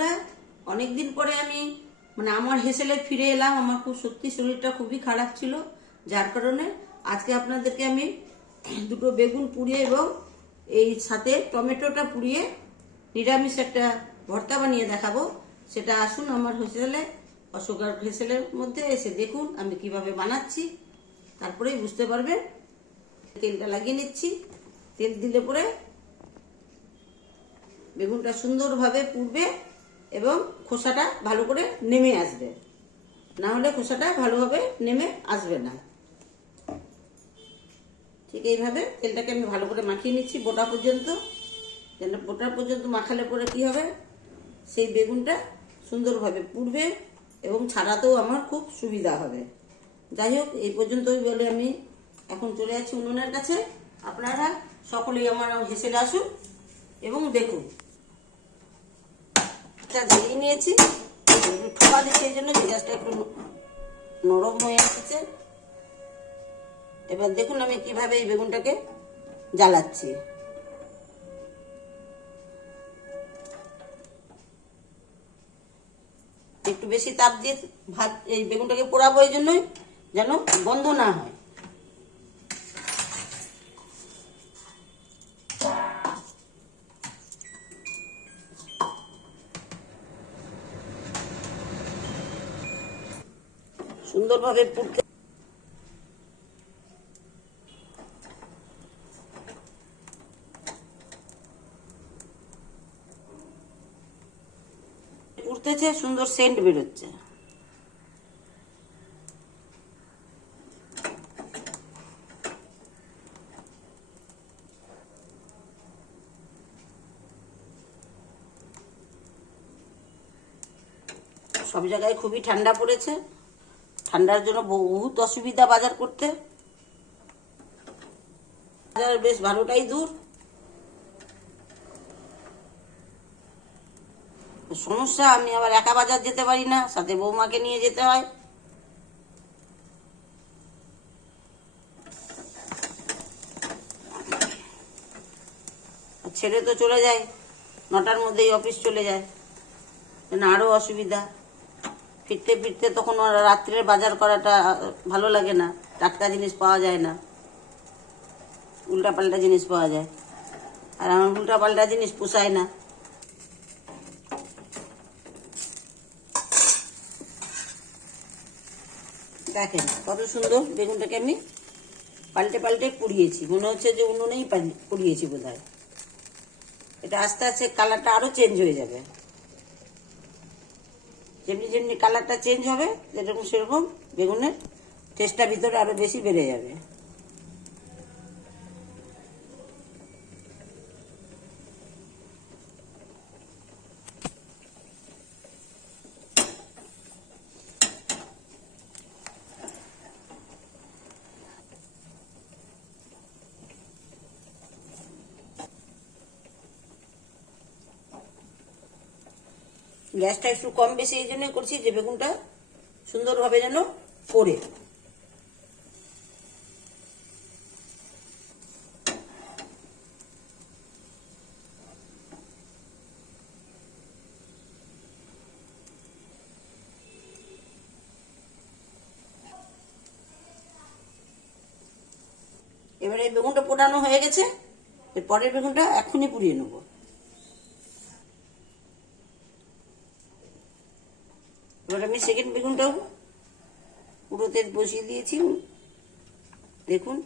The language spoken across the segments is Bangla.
বন্ধুরা, অনেক দিন পরে আমি আমার হেসেলে ফিরে এলাম। আমার খুব সত্যি শরীরটা খুবই খারাপ ছিল, যার কারণে আজকে আপনাদেরকে আমি দুটো বেগুন পুড়িয়ে এবং এই সাথে টমেটোটা পুড়িয়ে নিরামিষ একটা ভর্তা বানিয়ে দেখাবো। সেটা আসুন আমার হেসেলে অশোকার হেসেলের মধ্যে এসে দেখুন আমি কিভাবে বানাচ্ছি, তারপরেই বুঝতে পারবেন। তেলটা লাগিয়ে নিচ্ছি। তেল দিলে পরে বেগুনটা সুন্দরভাবে পুড়বে এবং খোসাটা ভালো করে নেমে আসবে, না হলে খোসাটা ভালোভাবে নেমে আসবে না। ঠিক এইভাবে তেলটাকে আমি ভালো করে মাখিয়ে নিচ্ছি বোটা পর্যন্ত। যেন বোটা পর্যন্ত মাখালে পরে কি হবে, সেই বেগুনটা সুন্দরভাবে পুড়বে এবং ছাড়াতেও আমার খুব সুবিধা হবে। যাই হোক, এই পর্যন্তই বলে আমি এখন চলে যাচ্ছি উনুনের কাছে। আপনারা সকলেই আমার হেসেলে আসুন এবং দেখুন। জ্বালিয়ে নিয়েছি, ঠোকা দিচ্ছি, এই জন্য গ্যাসটা একটু নরম হয়ে আসছে। এবার দেখুন আমি কিভাবে এই বেগুনটাকে জ্বালাচ্ছি। একটু বেশি তাপ দিয়ে ভাত এই বেগুনটাকে পোড়াবো, এই জন্যই যেন গন্ধ না হয়। সুন্দরভাবে পুড়তে পুড়তেছে, সুন্দর সেন্ট বেরোচ্ছে। সব জায়গায় খুবই ঠান্ডা পড়েছে, ঠান্ডার জন্য বহুত অসুবিধা বাজার করতে। বাজার বেশ ভালোটাই দূর। সমস্যা, আমি আবার একা বাজার যেতে পারি না, সাথে বৌমাকে নিয়ে যেতে হয়। ছেলে তো চলে যায় 9টার মধ্যেই, অফিস চলে যায়, আরো অসুবিধা। ফিরতে ফিরতে তখন রাত্রের বাজার করাটা ভালো লাগে না, টাটকা জিনিস পাওয়া যায় না, উল্টাপাল্টা জিনিস পাওয়া যায়, আর আমার উল্টাপাল্টা জিনিস পোষায় না। দেখেন কত সুন্দর বেগুনটাকে আমি পাল্টে পাল্টে পুড়িয়েছি, মনে হচ্ছে যে উনুনেই পুড়িয়েছি বোধ হয়। এটা আস্তে আস্তে কালারটা আরো চেঞ্জ হয়ে যাবে। যেমনি যেমনি কালারটা চেঞ্জ হবে, যেরকম সেরকম বেগুনের টেস্টটা ভিতরে আরো বেশি বেড়ে যাবে। গ্যাসটা একটু কম বেশি এই জন্যই করছি যে বেগুনটা সুন্দরভাবে যেন পোড়ে। এবারে এই বেগুনটা পোড়ানো হয়ে গেছে, এর পরের বেগুনটা এখনই পুড়িয়ে নেবো। এবার আমি সেকেন্ড বেগুনটাও পুরো তেল বসিয়ে দিয়েছি, দেখুন।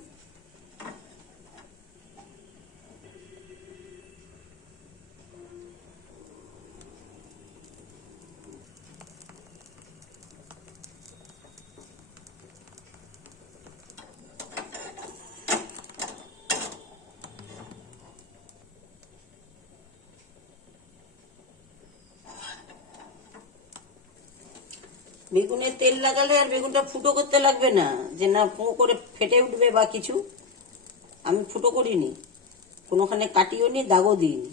বেগুনে তেল লাগালে আর বেগুনটা ফুটো করতে লাগবে না, যে না ফোঁ করে ফেটে উঠবে বা কিছু। আমি ফুটো করিনি, কোনোখানে কাটিও নি, দাগও দিইনি,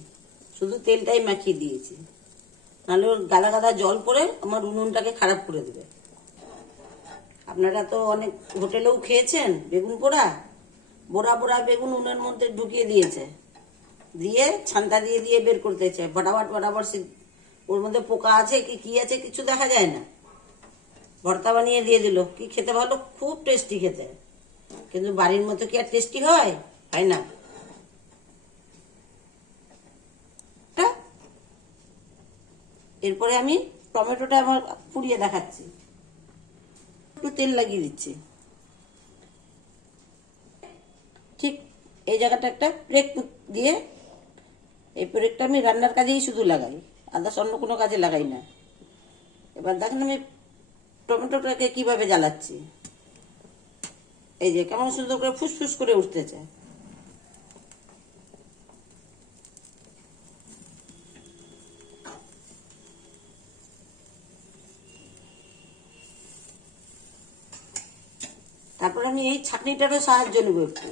শুধু তেলটাই মাখিয়ে দিয়েছি। নাহলে ওর গাদা গাদা জল পরে আমার উনুনটাকে খারাপ করে দেবে। আপনারা তো অনেক হোটেলেও খেয়েছেন বেগুন পোড়া, বোড়া বোড়া বেগুন উনুনের মধ্যে ঢুকিয়ে দিয়েছে, দিয়ে ছান্তা দিয়ে দিয়ে বের করতেছে, ফটাফট ফটাফট ওর মধ্যে পোকা আছে কি কি আছে কিছু দেখা যায় না। ভর্তা বানিয়ে দিয়ে দিল, কি খেতে ভালো, খুব টেস্টি খেতে। কিন্তু বাড়ির মতো কি আর টেস্টি হয়? হয় না। এরপরে আমি টমেটোটা আমার পুড়িয়ে দেখাচ্ছি। একটু তেল লাগিয়ে দিচ্ছি। ঠিক এই জায়গাটা একটা ব্রেক দিয়ে, এই ব্রেকটা আমি রান্নার কাজেই শুধু লাগাই, আদার্স অন্য কোনো কাজে লাগাই না। এবার দেখেন আমি টমেটোটাকে কিভাবে জ্বালাচ্ছি। এই যে কেমন সুন্দর করে ফুসফুস করে উঠতেছে। তারপর আমি এই ছাঁকনিটারও সাহায্য নেব একটু,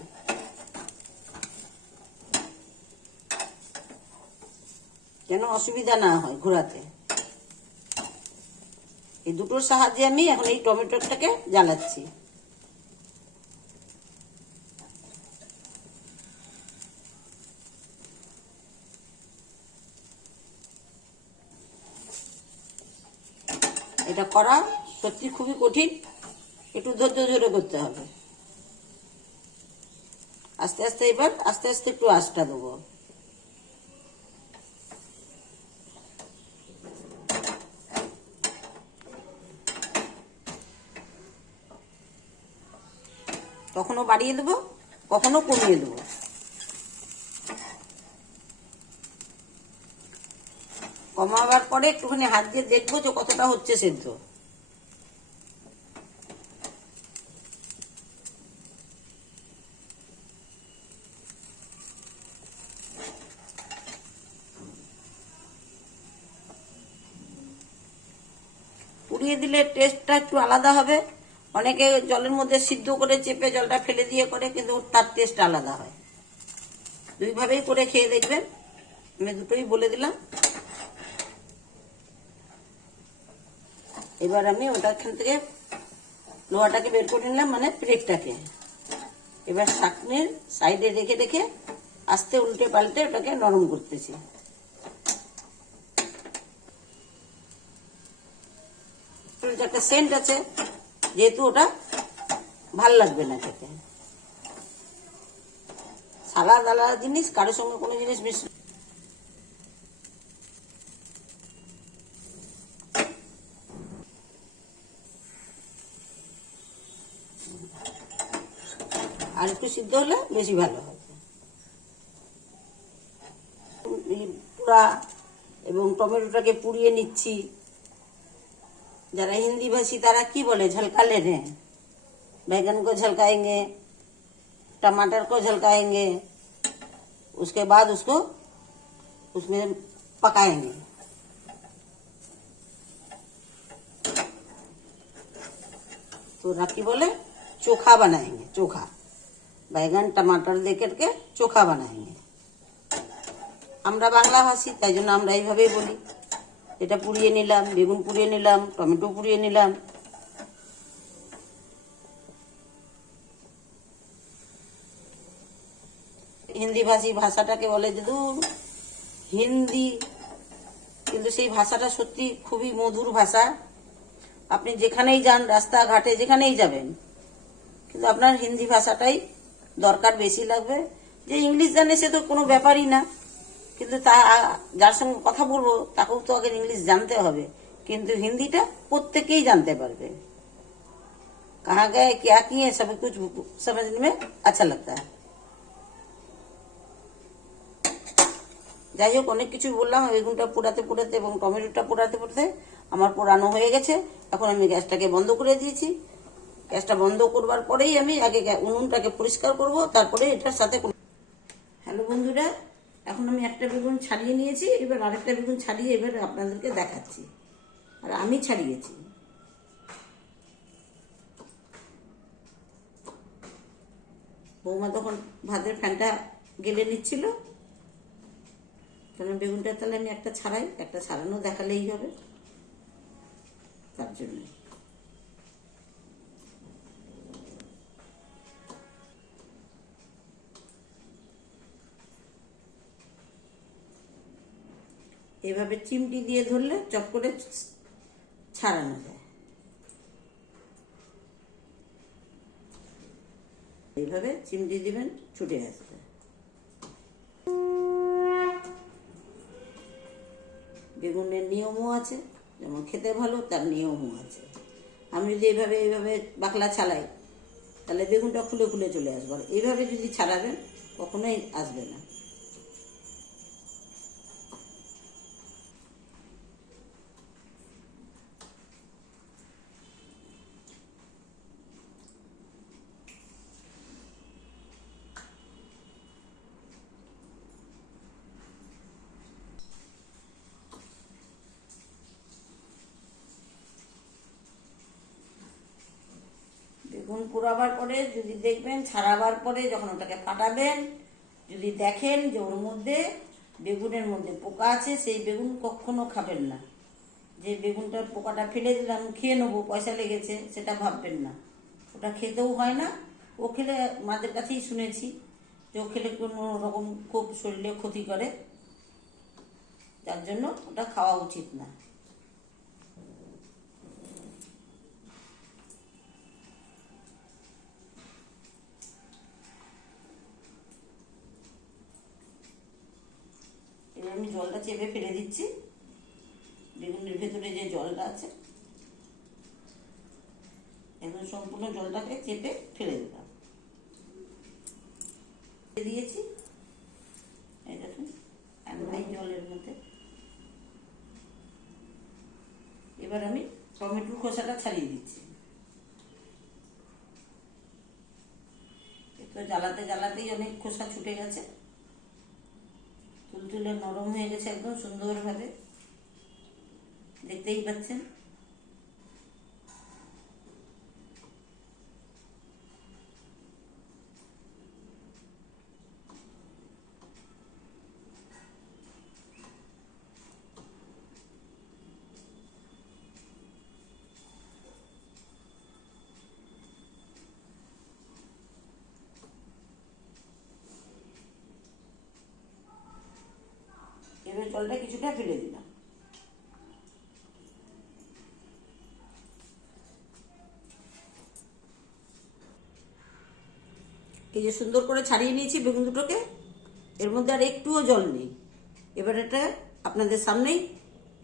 যেন অসুবিধা না হয় ঘোরাতে। এই দুটোর সাহায্যে আমি এখন এই টমেটোটাকে জ্বালাচ্ছি। এটা করা সত্যি খুবই কঠিন, একটু ধৈর্য ধরে করতে হবে। আস্তে আস্তে এবার আস্তে আস্তে একটু আঁচটা দেবো। কখনো বাড়িয়ে দেবো, কখনো কমিয়ে দেবো। কমাবার পরে একটুখানি হাত দিয়ে দেখবো যে কতটা হচ্ছে সেদ্ধ। পুড়িয়ে দিলে টেস্টটা একটু আলাদা হবে। অনেকে জলের মধ্যে সিদ্ধ করে চেপে জলটা ফেলে দিয়ে করে, কিন্তু তার টেস্ট আলাদা হয়। দুইভাবেই করে খেয়ে দেখবেন, আমি দুটোই বলে দিলাম। এবার আমি ওটাখান থেকে লোহাটাকে বের করে নিলাম, মানে প্লেটটাকে। এবার শাকনির সাইডে রেখে রেখে আস্তে উল্টে পাল্টে ওটাকে নরম করতেছি। একটা সেন্ট আছে, যেহেতু ওটা ভাল লাগবে না খেতে। সালাদ আলাদা জিনিস, কারোর সঙ্গে কোনো জিনিস মিশ। আর একটু সিদ্ধ হলে বেশি ভালো হবে। পুরা এবং টমেটোটাকে পুড়িয়ে নিচ্ছি। যারা হিন্দি ভাষী তারা কি বলে, ঝলকা लेने, बैगन को झलकाएंगे, टमाटर को झलकाएंगे, उसके बाद उसको उसमें पकाएंगे। तो राखी बोले चोखा बनाएंगे, चोखा बैगन टमाटर दे करके चोखा बनाएंगे। আমরা বাংলা ভাষী, তাই জন্য আমরা এইভাবেই বলি। এটা পুড়িয়ে নিলাম, বেগুন পুড়িয়ে নিলাম, টমেটো পুড়িয়ে নিলাম। হিন্দি ভাষী ভাষাটাকে বলে যে দূর হিন্দি, কিন্তু সেই ভাষাটা সত্যি খুবই মধুর ভাষা। আপনি যেখানেই যান, রাস্তাঘাটে যেখানেই যাবেন, কিন্তু আপনার হিন্দি ভাষাটাই দরকার বেশি লাগবে। যে ইংলিশ জানে সে তো কোনো ব্যাপারই না, কিন্তু তা যার সঙ্গে কথা বলবো তাকেও তো আগে ইংলিশ জানতে হবে। কিন্তু হিন্দিটা প্রত্যেকেই জানতে পারবে। কাহা গয়ে ক্যা কিয়ে সব কুছ समझने में अच्छा लगता है। যাই হোক, অনেক কিছু বললাম। বেগুনটা পোড়াতে পোড়াতে এবং টমেটোটা পোড়াতে পোড়াতে আমার পোড়ানো হয়ে গেছে। এখন আমি গ্যাসটাকে বন্ধ করে দিয়েছি। গ্যাসটা বন্ধ করবার পরেই আমি আগে উনুনটাকে পরিষ্কার করব, তারপরে এটার সাথে। হ্যালো বন্ধুরা, এখন আমি একটা বেগুন ছাড়িয়ে নিয়েছি, এবার আরেকটা বেগুন ছাড়িয়ে এবার আপনাদেরকে দেখাচ্ছি। আর আমি ছাড়িয়েছি। বৌমা তখন ভাতের ফ্যানটা গেলে নিচ্ছিল, কারণ বেগুনটা তাহলে আমি একটা ছাড়াই, একটা ছাড়ানো দেখালেই হবে, তার জন্য। এভাবে চিমটি দিয়ে ধরলে চট করে ছাড়ানো যায়। এইভাবে চিমটি দিবেন, ছুটে আসবে। বেগুনের নিয়মও আছে, যেমন খেতে ভালো তার নিয়মও আছে। আমি যদি এইভাবে বাকলা ছালাই তাহলে বেগুনটা খুলে খুলে চলে আসবে, আর এইভাবে যদি ছাড়াবেন কখনোই আসবে না। বেগুন পোড়াবার পরে যদি দেখবেন, ছাড়াবার পরে যখন ওটাকে ফাটাবেন, যদি দেখেন যে ওর মধ্যে বেগুনের মধ্যে পোকা আছে, সেই বেগুন কখনো খাবেন না। যে বেগুনটার পোকাটা ফেলে দিলাম, খেয়ে নেবো, পয়সা লেগেছে, সেটা ভাববেন না। ওটা খেতেও হয় না। ও খেলে, মাদের কাছেই শুনেছি যে ও খেলে কোনো রকম খুব শরীরে ক্ষতি করে, যার জন্য ওটা খাওয়া উচিত না। এবার আমি জলটা চেপে ফেলে দিচ্ছি। বেগুনের ভেতরে যে জলটা আছে, একদম সম্পূর্ণ জলটাকে চেপে ফেলে দিলাম। দিয়েছি এই দেখুন, এই জলের মধ্যে এবার আমি টমেটোর খোসাটা ছাড়িয়ে দিচ্ছি। তো জ্বালাতে জ্বালাতেই অনেক খোসা ছুটে গেছে, তুলতুলে নরম হয়ে গেছে একদম সুন্দরভাবে, দেখতেই পাচ্ছেন। এবার জলটা কিছুটা ফেলে দিলাম। এই যে সুন্দর করে ছাড়িয়ে নিয়েছি বেগুন দুটোকে, এর মধ্যে আর একটুও জল নেই। এবার এটা আপনাদের সামনেই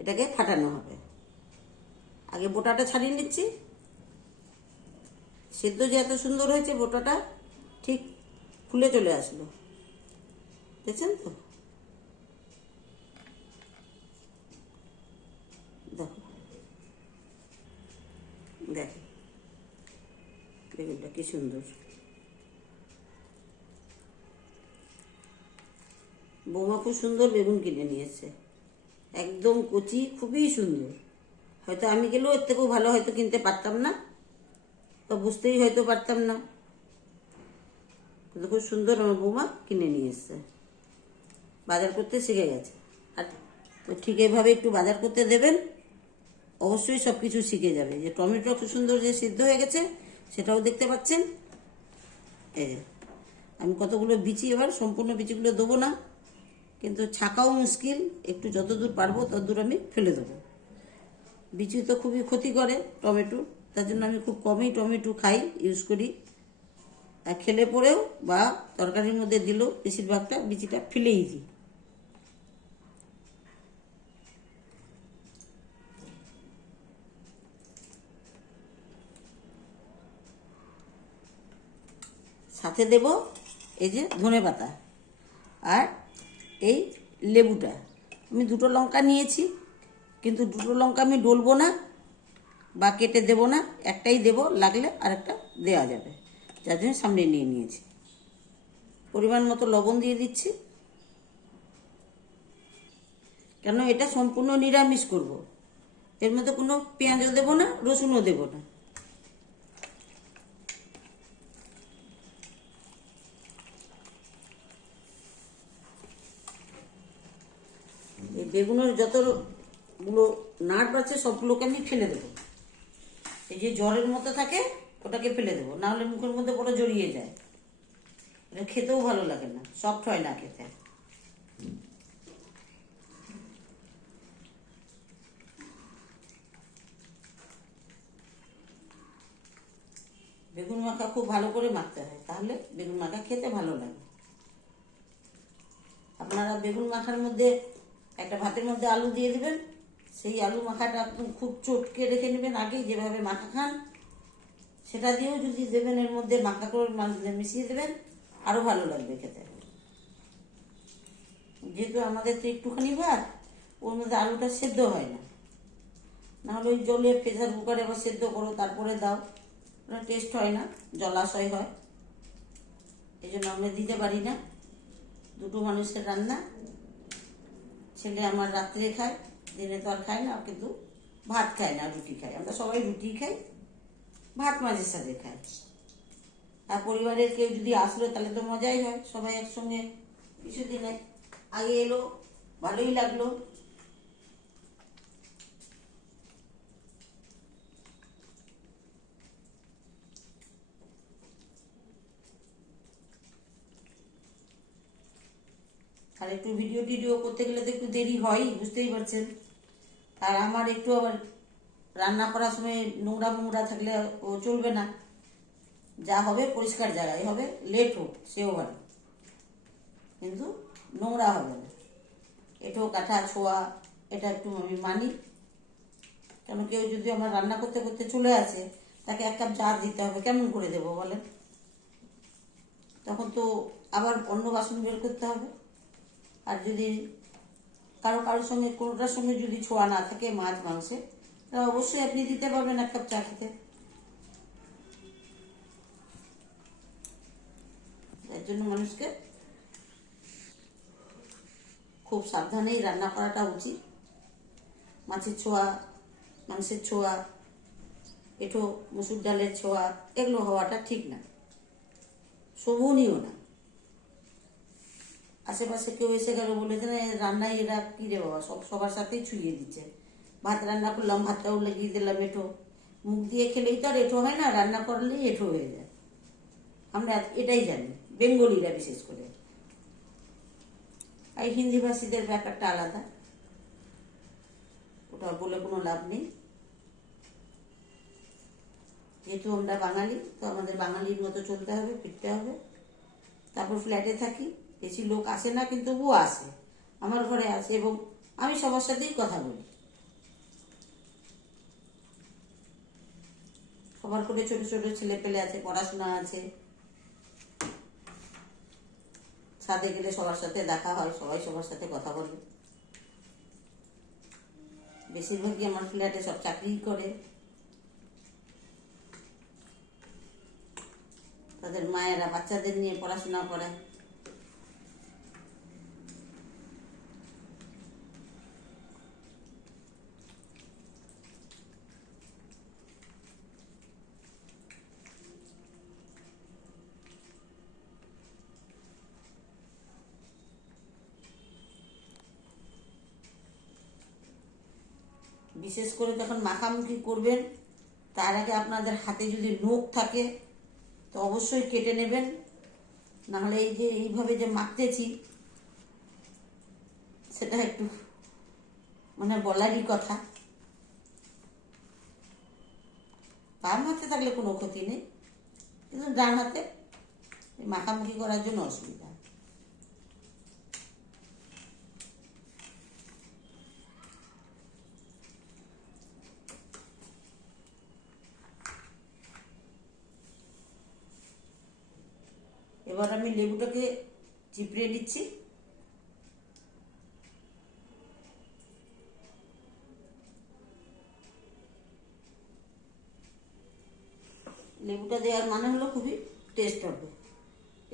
এটাকে ফাটানো হবে। আগে বোটাটা ছাড়িয়ে নিচ্ছি। সেদ্ধ যে এত সুন্দর হয়েছে, বোটাটা ঠিক ফুলে চলে আসলো, দেখছেন তো? দেখো, দেখো বেগুনটা কি সুন্দর। বৌমা খুব সুন্দর বেগুন কিনে নিয়েছে, একদম কচি, খুবই সুন্দর। হয়তো আমি গেলেও এর থেকেও ভালো হয়তো কিনতে পারতাম না, তো বুঝতেই হয়তো পারতাম না, কিন্তু খুব সুন্দর আমার বৌমা কিনে নিয়ে এসছে। বাজার করতে শিখে গেছে। আর ঠিক এভাবে একটু বাজার করতে দেবেন, অবশ্যই সব কিছু শিখে যাবে। যে টমেটো খুব সুন্দর যে সিদ্ধ হয়ে গেছে সেটাও দেখতে পাচ্ছেন। এই যে আমি কতগুলো বিচি, এবার সম্পূর্ণ বিচিগুলো দেবো না, কিন্তু ছাকাও মুশকিল, একটু যতদূর পারবো ততদূর আমি ফেলে দেবো। বিচি তো খুবই ক্ষতি করে টমেটো, তার জন্য আমি খুব কমই টমেটো খাই, ইউজ করি। আর খেলে পরেও বা তরকারির মধ্যে দিলেও বেশিরভাগটা বিচিটা ফেলেই দিই। সাথে দেব এই যে ধনেপাতা আর এই লেবুটা। আমি দুটো লঙ্কা নিয়েছি, কিন্তু দুটো লঙ্কা আমি ডলবো না বা কেটে দেব না, একটাই দেব, লাগলে আরেকটা দেওয়া যাবে, যার জন্য সামনে নিয়ে নিয়েছি। পরিমাণ মতো লবণ দিয়ে দিচ্ছি, কেন এটা সম্পূর্ণ নিরামিষ করব। এর মধ্যে কোনো পেঁয়াজও দেব না, রসুনও দেব না। এই বেগুনের যতগুলো নাট আছে সবগুলোকে আমি ফেলে দেবো। এই যে জ্বরের মতো থাকে ওটাকে ফেলে দেবো, নাহলে মুখের মধ্যে বড় জড়িয়ে যায়, এটা খেতেও ভালো লাগে না, সফট হয় না খেতে। বেগুন মাখা খুব ভালো করে মাখতে হয়, তাহলে বেগুন মাখা খেতে ভালো লাগে। আপনারা বেগুন মাখার মধ্যে একটা ভাতের মধ্যে আলু দিয়ে দেবেন, সেই আলু মাখাটা একদম খুব চটকে রেখে নেবেন আগেই, যেভাবে মাখা খান সেটা দিয়েও যদি দেবেন, এর মধ্যে মাখা করে মিশিয়ে দেবেন, আরও ভালো লাগবে খেতে। যেহেতু আমাদের তো একটুখানি ভাত, ওর মধ্যে আলুটা সেদ্ধ হয় না, নাহলে ওই জলে প্রেসার কুকারে আবার সেদ্ধ করো তারপরে দাও, ওটা টেস্ট হয় না, জলাশয় হয়। এই জন্য আমরা দিতে পারি না। দুটো মানুষের রান্না, ছেলে আমার রাত্রে খায়, দিনে তো আর খায় না, কিন্তু ভাত খায় না, রুটি খায়। আমরা সবাই রুটি খাই, ভাত মাঝে সাঝে খাই। আর পরিবারের কেউ যদি আসলো তাহলে তো মজাই হয়, সবাই একসঙ্গে কিছুদিনে আগে এলো, ভালোই লাগলো। আর একটু ভিডিও টিডিও করতে গেলে তো একটু দেরি হয়, বুঝতেই পারছেন। আর আমার একটু আবার রান্না করার সময় নোংরা মোংরা থাকলে ও চলবে না, যা হবে পরিষ্কার জায়গায় হবে, লেট হোক সেও ভালো, কিন্তু নোংরা হবে না। এঁটো কাঠা ছোঁয়া এটা একটু আমি মানি, কেন কেউ যদি আমার রান্না করতে করতে চলে আসে, তাকে এক কাপ চা দিতে হবে, কেমন করে দেবো বলেন? তখন তো আবার অন্য বাসন বের করতে হবে। আর যদি কারোর সঙ্গে কোনোটার সঙ্গে যদি ছোঁয়া না থাকে মাছ মাংসে, তাহলে অবশ্যই আপনি দিতে পারবেন এক কাপ চা খেতে। এর জন্য মানুষকে খুব সাবধানেই রান্না করাটা উচিত। মাছের ছোঁয়া, মাংসের ছোঁয়া, এঁটো মসুর ডালের ছোঁয়া, এগুলো হওয়াটা ঠিক না, শোভনীয় না। আশেপাশে কেউ এসে গেল বলে যে রান্নায় এরা কী রে বাবা, সবার সাথেই ছুঁয়ে দিচ্ছে। ভাত রান্না করলাম, ভাতটাও লাগিয়ে দিলাম এঁটো, মুখ দিয়ে খেলেই তো আর এঁটো হয় না, রান্না করলেই এঁটো হয়ে যায়। আমরা এটাই জানি, বেঙ্গলিরা বিশেষ করে। আর হিন্দি ভাষীদের ব্যাপারটা আলাদা, ওটা বলে কোনো লাভ নেই। যেহেতু আমরা বাঙালি, তো আমাদের বাঙালির মতো চলতে হবে, ফিরতে হবে। তারপর ফ্ল্যাটে থাকি, বেশি লোক আসে না, কিন্তু ও আসে, আমার ঘরে আসে, এবং আমি সবার সাথেই কথা বলি। সবার করে ছোট ছোট ছেলে পেলে আছে, পড়াশোনা আছে, ছাদে গেলে সবার সাথে দেখা হয়, সবাই সবার সাথে কথা বলে। বেশিরভাগই আমার ফ্ল্যাটে সব চাকরি করে, তাদের মায়েরা বাচ্চাদের নিয়ে পড়াশোনা করে। বিশেষ করে যখন মাখামাখি করবেন, তার আগে আপনাদের হাতে যদি নখ থাকে তো অবশ্যই কেটে নেবেন, নাহলে এই যে এইভাবে যে মাখতেছি সেটা একটু মানে বলারই কথা। বাম হাতে থাকলে কোনো ক্ষতি নেই, কিন্তু ডান হাতে মাখামাখি করার জন্য অসুবিধা। এবার আমি লেবুটাকে চিপড়ে নিচ্ছি। লেবুটা দেওয়ার মানে হলো খুবই টেস্ট হবে।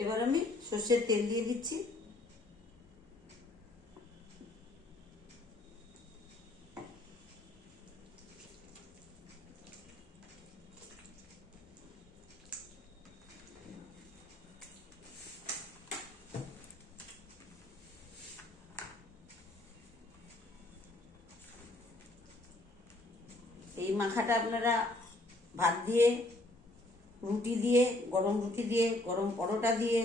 এবার আমি সর্ষের তেল দিয়ে দিচ্ছি। এই মাখাটা আপনারা ভাত দিয়ে, রুটি দিয়ে, গরম রুটি দিয়ে, গরম পরোটা দিয়ে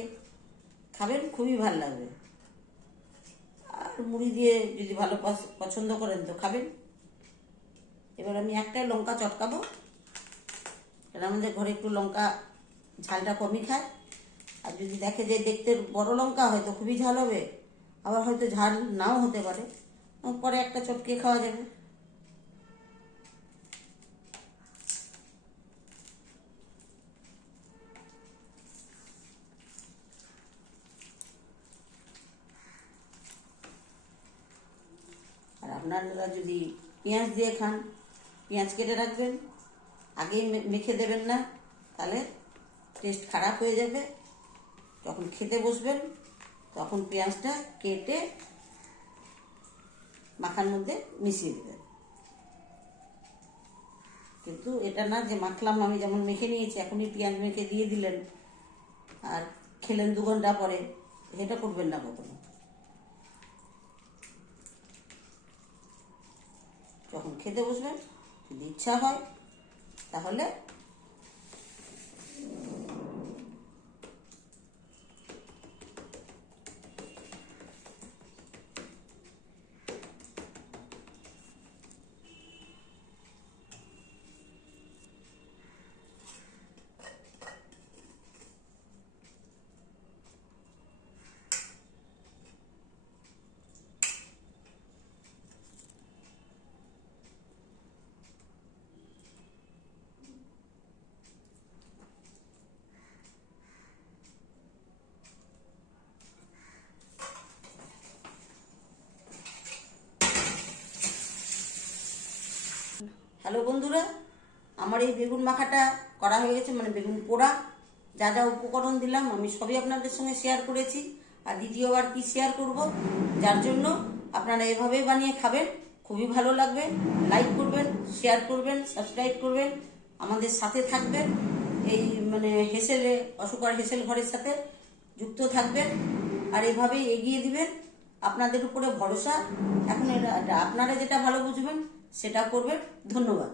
খাবেন, খুবই ভালো লাগবে। আর মুড়ি দিয়ে যদি ভালো পছন্দ করেন তো খাবেন। এবার আমি একটা লঙ্কা চটকাবো, কারণ আমাদের ঘরে একটু লঙ্কা ঝালটা কমই খায়। আর যদি দেখে যে দেখতে বড় লঙ্কা হয়তো খুবই ঝাল হবে, আবার হয়তো ঝাল নাও হতে পারে, পরে একটা চটকে খাওয়া যাবে। আর আপনারা যদি পেঁয়াজ দিয়ে খান, পেঁয়াজ কেটে রাখবেন, আগেই মেখে দেবেন না, তাহলে টেস্ট খারাপ হয়ে যাবে। যখন খেতে বসবেন তখন পেঁয়াজটা কেটে মাখার মধ্যে মিশিয়ে দেবেন। কিন্তু এটা না যে মাখলাম, আমি যেমন মেখে নিয়েছি এখনই পেঁয়াজ মেখে দিয়ে দিলেন আর খেলেন 2 ঘন্টা পরে, এটা করবেন না কখনো। যখন খেতে বসবেন যদি ইচ্ছা হয় তাহলে হ্যালো বন্ধুরা, আমার এই বেগুন মাখাটা করা হয়ে গেছে, মানে বেগুন পোড়া। যা যা উপকরণ দিলাম আমি সবই আপনাদের সঙ্গে শেয়ার করেছি, আর দ্বিতীয়বার কি শেয়ার করব, যার জন্য আপনারা এভাবেই বানিয়ে খাবেন, খুবই ভালো লাগবে। লাইক করবেন, শেয়ার করবেন, সাবস্ক্রাইব করবেন, আমাদের সাথে থাকবেন। এই মানে অশোকার হেসেল ঘরের সাথে যুক্ত থাকবেন, আর এভাবেই এগিয়ে দিবেন। আপনাদের উপরে ভরসা। এখন আপনারা যেটা ভালো বুঝবেন সেটা করবেন। ধন্যবাদ।